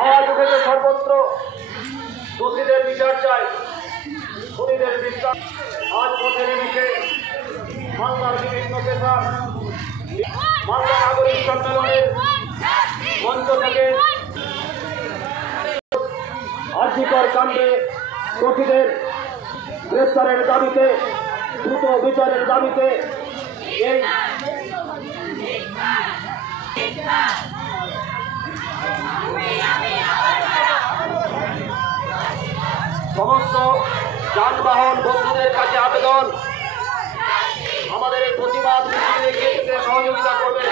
আওয়াজ উঠেছে সর্বত্র, দোষীদের বিচার চাই, খুনিদের বিচার। আজ পথে নেমেছে মালদার বিভিন্ন পেশা, মালদা নাগরিক সম্মেলনের মঞ্চ থেকে আর্থিকর কাণ্ডে দোষীদের গ্রেপ্তারের দাবিতে, দ্রুত বিচারের দাবিতে এই সমস্ত যানবাহন বন্ধুদের কাছে আবেদন, আমাদের এই প্রতিবাদ মিছিলে এগিয়ে যেতে সহযোগিতা করবেন।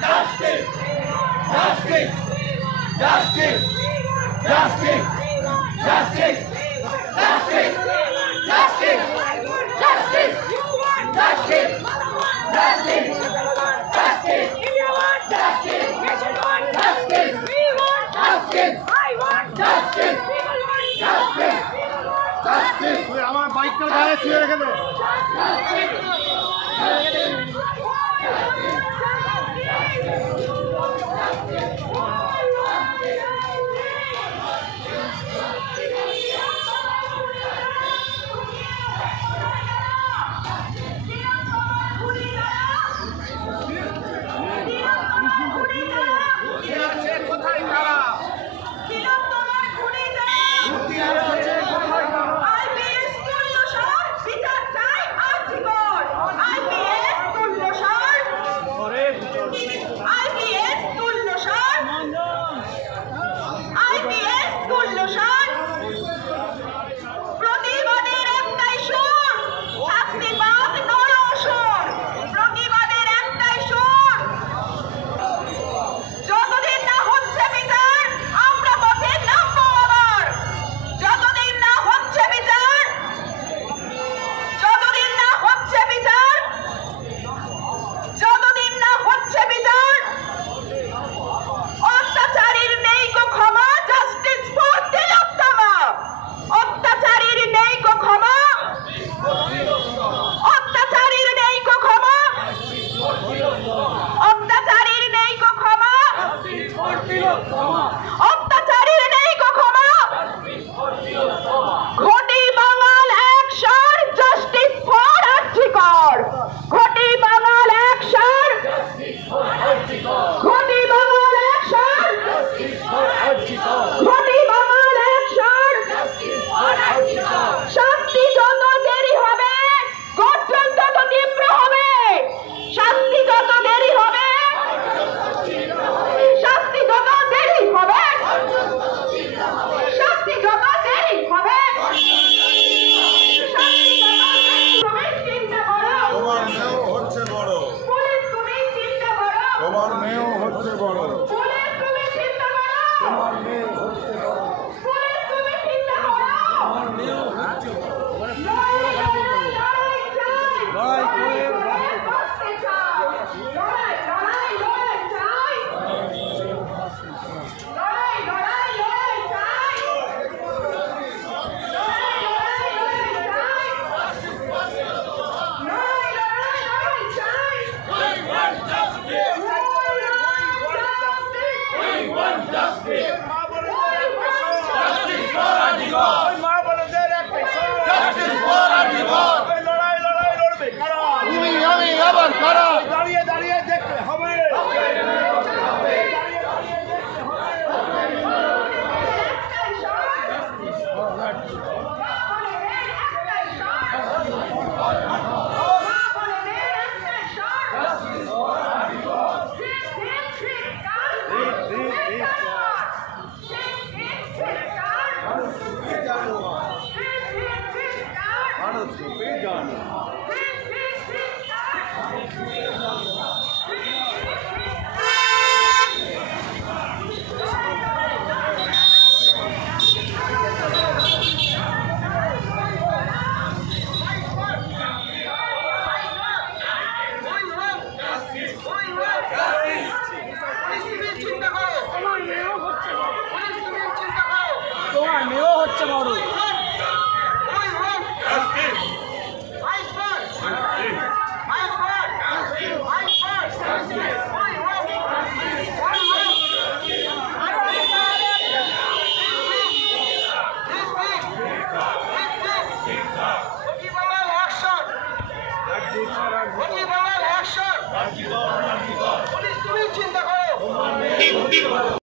Justice! Justice! Justice! Justice! Justice! Justice! Justice! Justice! Justice! If you want justice, we should want justice. We want justice. I want justice. People want justice. Justice! ওই আমার বাইকটা গায়ে ছুঁয়ে রেখে দে। লড়াই করে